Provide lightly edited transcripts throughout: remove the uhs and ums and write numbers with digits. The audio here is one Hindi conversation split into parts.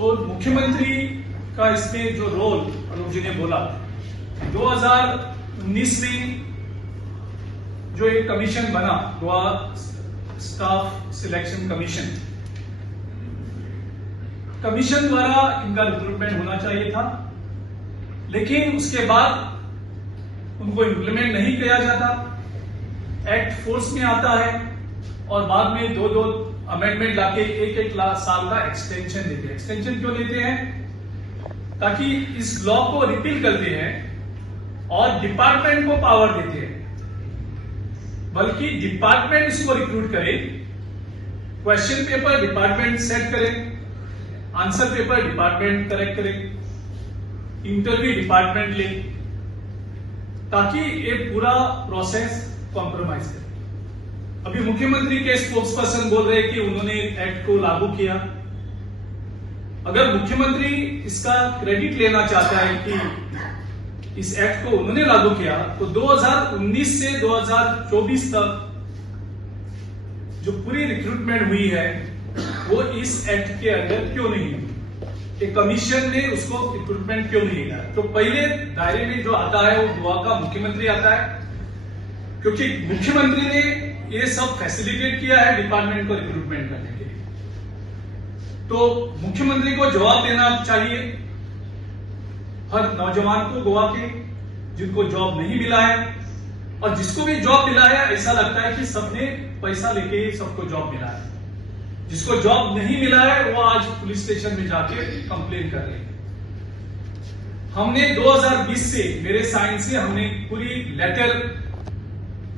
तो मुख्यमंत्री का इसमें जो रोल अनुप जी ने बोला, 2019 में जो एक कमीशन बना, गोवा स्टाफ सिलेक्शन कमीशन द्वारा इनका रिक्रूटमेंट होना चाहिए था, लेकिन उसके बाद उनको इम्प्लीमेंट नहीं किया जाता। एक्ट फोर्स में आता है और बाद में दो अमेंडमेंट लाके एक साल का एक्सटेंशन देते हैं। एक्सटेंशन क्यों देते हैं? ताकि इस लॉ को रिपील करते हैं और डिपार्टमेंट को पावर देते हैं, बल्कि डिपार्टमेंट इसको रिक्रूट करे, क्वेश्चन पेपर डिपार्टमेंट सेट करे, आंसर पेपर डिपार्टमेंट करेक्ट करे, इंटरव्यू डिपार्टमेंट ले, ताकि ये पूरा प्रोसेस कॉम्प्रोमाइज करे। अभी मुख्यमंत्री के स्पोक्स पर्सन बोल रहे हैं कि उन्होंने एक्ट को लागू किया। अगर मुख्यमंत्री इसका क्रेडिट लेना चाहता है कि इस एक्ट को उन्होंने लागू किया, तो 2019 से 2024 तक जो पूरी रिक्रूटमेंट हुई है वो इस एक्ट के अंदर क्यों नहीं हुई? एक कमीशन ने उसको रिक्रूटमेंट क्यों नहीं किया? तो पहले दायरे में जो आता है वो गोवा का मुख्यमंत्री आता है, क्योंकि मुख्यमंत्री ने ये सब फैसिलिटेट किया है डिपार्टमेंट को रिक्रूटमेंट करने के लिए। तो मुख्यमंत्री को जवाब देना चाहिए हर नौजवान को गोवा के जिनको जॉब नहीं मिला है, और जिसको भी जॉब मिला है ऐसा लगता है कि सबने पैसा लेके सबको जॉब मिला है। जिसको जॉब नहीं मिला है वो आज पुलिस स्टेशन में जाके कंप्लेन कर रहे हैं। हमने 2020 से मेरे साइन से हमने पूरी लेटर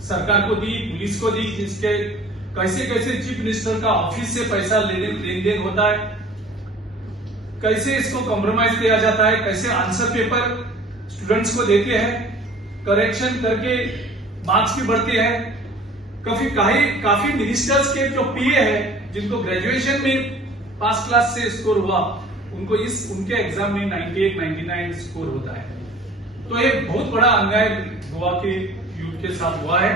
सरकार को दी, पुलिस को दी, जिसके कैसे कैसे चीफ मिनिस्टर का ऑफिस से पैसा लेन देन होता है, कैसे इसको कॉम्प्रोमाइज किया जाता है, कैसे आंसर पेपर स्टूडेंट्स को देते हैं, करेक्शन करके मार्क्स भी बढ़ते हैं। काफी मिनिस्टर्स के जो पीए है जिनको ग्रेजुएशन में पास क्लास से स्कोर हुआ, उनको उनके एग्जाम में 98, 99 स्कोर होता है। तो ये बहुत बड़ा अन्याय गोवा के यूथ के साथ हुआ है।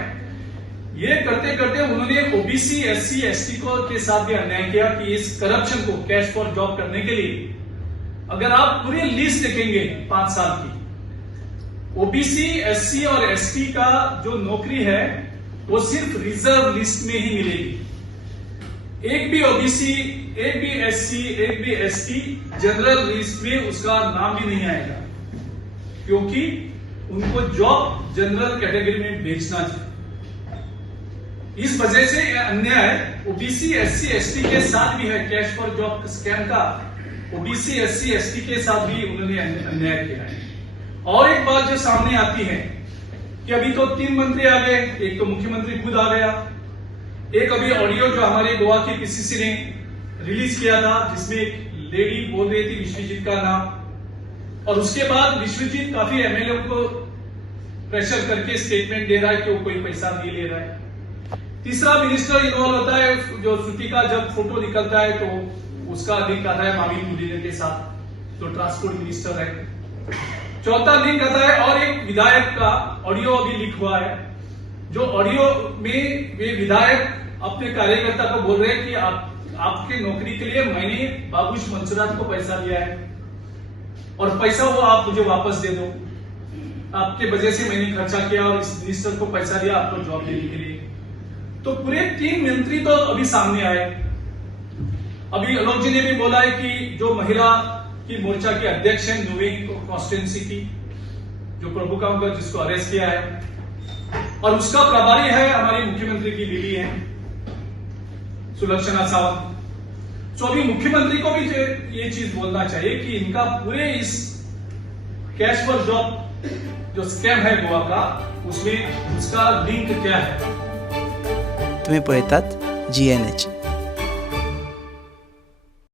ये करते करते उन्होंने ओबीसी, एससी, एसटी को के साथ भी अन्याय किया कि इस करप्शन को कैश फॉर जॉब करने के लिए, अगर आप पूरी लिस्ट देखेंगे 5 साल की, ओबीसी, एससी और एसटी का जो नौकरी है वो सिर्फ रिजर्व लिस्ट में ही मिलेगी। एक भी ओबीसी, एक भी एससी, एक भी एसटी जनरल लिस्ट में उसका नाम भी नहीं आएगा, क्योंकि उनको जॉब जनरल कैटेगरी में बेचना चाहिए। इस वजह से अन्याय ओबीसी, एससी, एसटी के साथ भी है। कैश फॉर जॉब स्कैम का ओबीसी, एससी, एसटी के साथ भी उन्होंने अन्याय किया है। और एक बात जो सामने आती है कि अभी तो 3 मंत्री आ गए, एक तो मुख्यमंत्री खुद आ गया, एक अभी ऑडियो जो हमारे गोवा के पीसीसी ने रिलीज किया था जिसमें एक लेडी बोल रही थी विश्वजीत का नाम, और उसके बाद विश्वजीत काफी एमएलए को प्रेशर करके स्टेटमेंट दे रहा है कि वो कोई पैसा नहीं ले रहा है। तीसरा मिनिस्टर इन्वॉल्व होता है, जो श्रुति का जब फोटो निकलता है तो उसका लिंक आता है मामी मुदीने के साथ, जो ट्रांसपोर्ट मिनिस्टर है। चौथा लिंक आता है और एक विधायक का ऑडियो अभी लीक हुआ है, जो ऑडियो में वे विधायक अपने कार्यकर्ता को बोल रहे हैं कि आपके नौकरी के लिए मैंने बाबूश मंसूरात को पैसा दिया है और पैसा वो आप मुझे वापस दे दो, आपके वजह से मैंने खर्चा किया और इस मिनिस्टर को पैसा दिया आपको जॉब देने के लिए। तो पूरे 3 मंत्री तो अभी सामने आए। अभी आलोक जी ने भी बोला है कि जो महिला की मोर्चा की अध्यक्ष है नुवे कॉन्स्टिट्यूंसी की, जो प्रभु का जिसको अरेस्ट किया है, और उसका प्रभारी है हमारी मुख्यमंत्री की बीवी है सुलक्षणा सावंत। तो अभी मुख्यमंत्री को भी ये चीज बोलना चाहिए कि इनका पूरे इस कैश फॉर जॉब जो स्कैम है गोवा का, उसमें उसका लिंक क्या है। तुम्ही पळतात GNH।